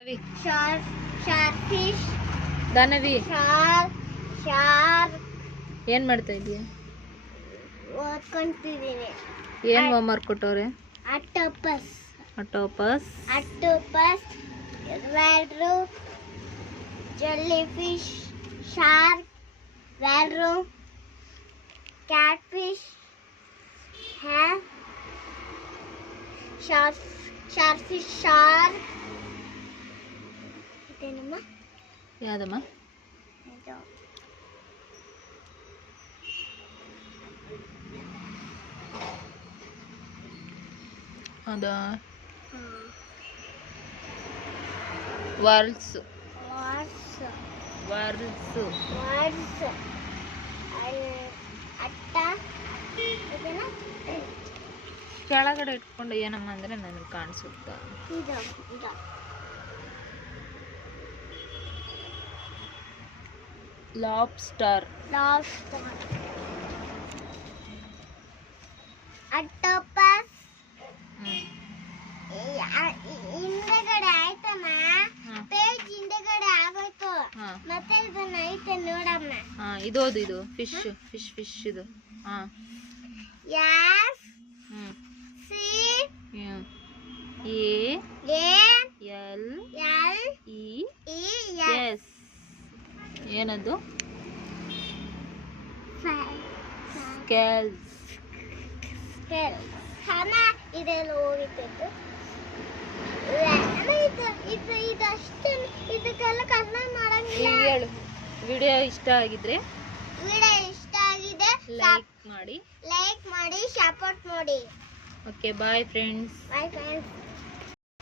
Shark, sharkfish. ದಾನವಿ Shark, shark. ಏನ್ ಮಾಡ್ತಾ ಇದೀಯ? ಓದ್ಕೊಂತಿದ್ದೀನಿ. ಏನ್ ಹೋಮ್ವರ್ಕ್ ಕೊಟ್ಟವ್ರೆ? Octopus. Octopus. Octopus. Walrus. Jellyfish. Shark. Walrus. Catfish. Sharkfish. Shark. ಇದೇನಮ್ಮ? ಯಾವ್ದಮ್ಮ? ಇದು ಅದ ವರ್ಲ್ಸ್ ಅಟ್ಟ ಇದನ್ನ ಕೆಳಗಡೆ ಇಟ್ಕೊಂಡು ಏನಮ್ಮ ಅಂದ್ರೆ ನನಗೆ ಕಾಣಿಸುತ್ತ. ಇದು ಲಾಬ್ಸ್ಟರ್. ಅಕ್ಟೋಪಸ್ ಹಿಂದೆಗಡೆ ಆಯ್ತಮ್ಮ, ಪೇಜ್ ಹಿಂದೆಗಡೆ ಆಗೋಯ್ತು. ಮತ್ತೆ ಇದನ್ನ ಐತೆ ನೋಡಮ್ಮ. ಇದೋದು ಇದು ಫಿಶ್ ಇದು. S C A L E S. ಏನದು? ಸ್ಕೆಲ್ಸ್. ಹಣ ಇದೆಲ್ಲ ಹೋಗಿತ್ತು. ಇದಷ್ಟೇ, ಇದಕ್ಕೆಲ್ಲ ಕನ್ನಡ ಮಾಡಂಗಿಲ್ಲ. ಹೇಳು. ವಿಡಿಯೋ ಇಷ್ಟ ಆಗಿದೆ ಲೈಕ್ ಮಾಡಿ ಸಪೋರ್ಟ್ ಮಾಡಿ. Okay, bye friends.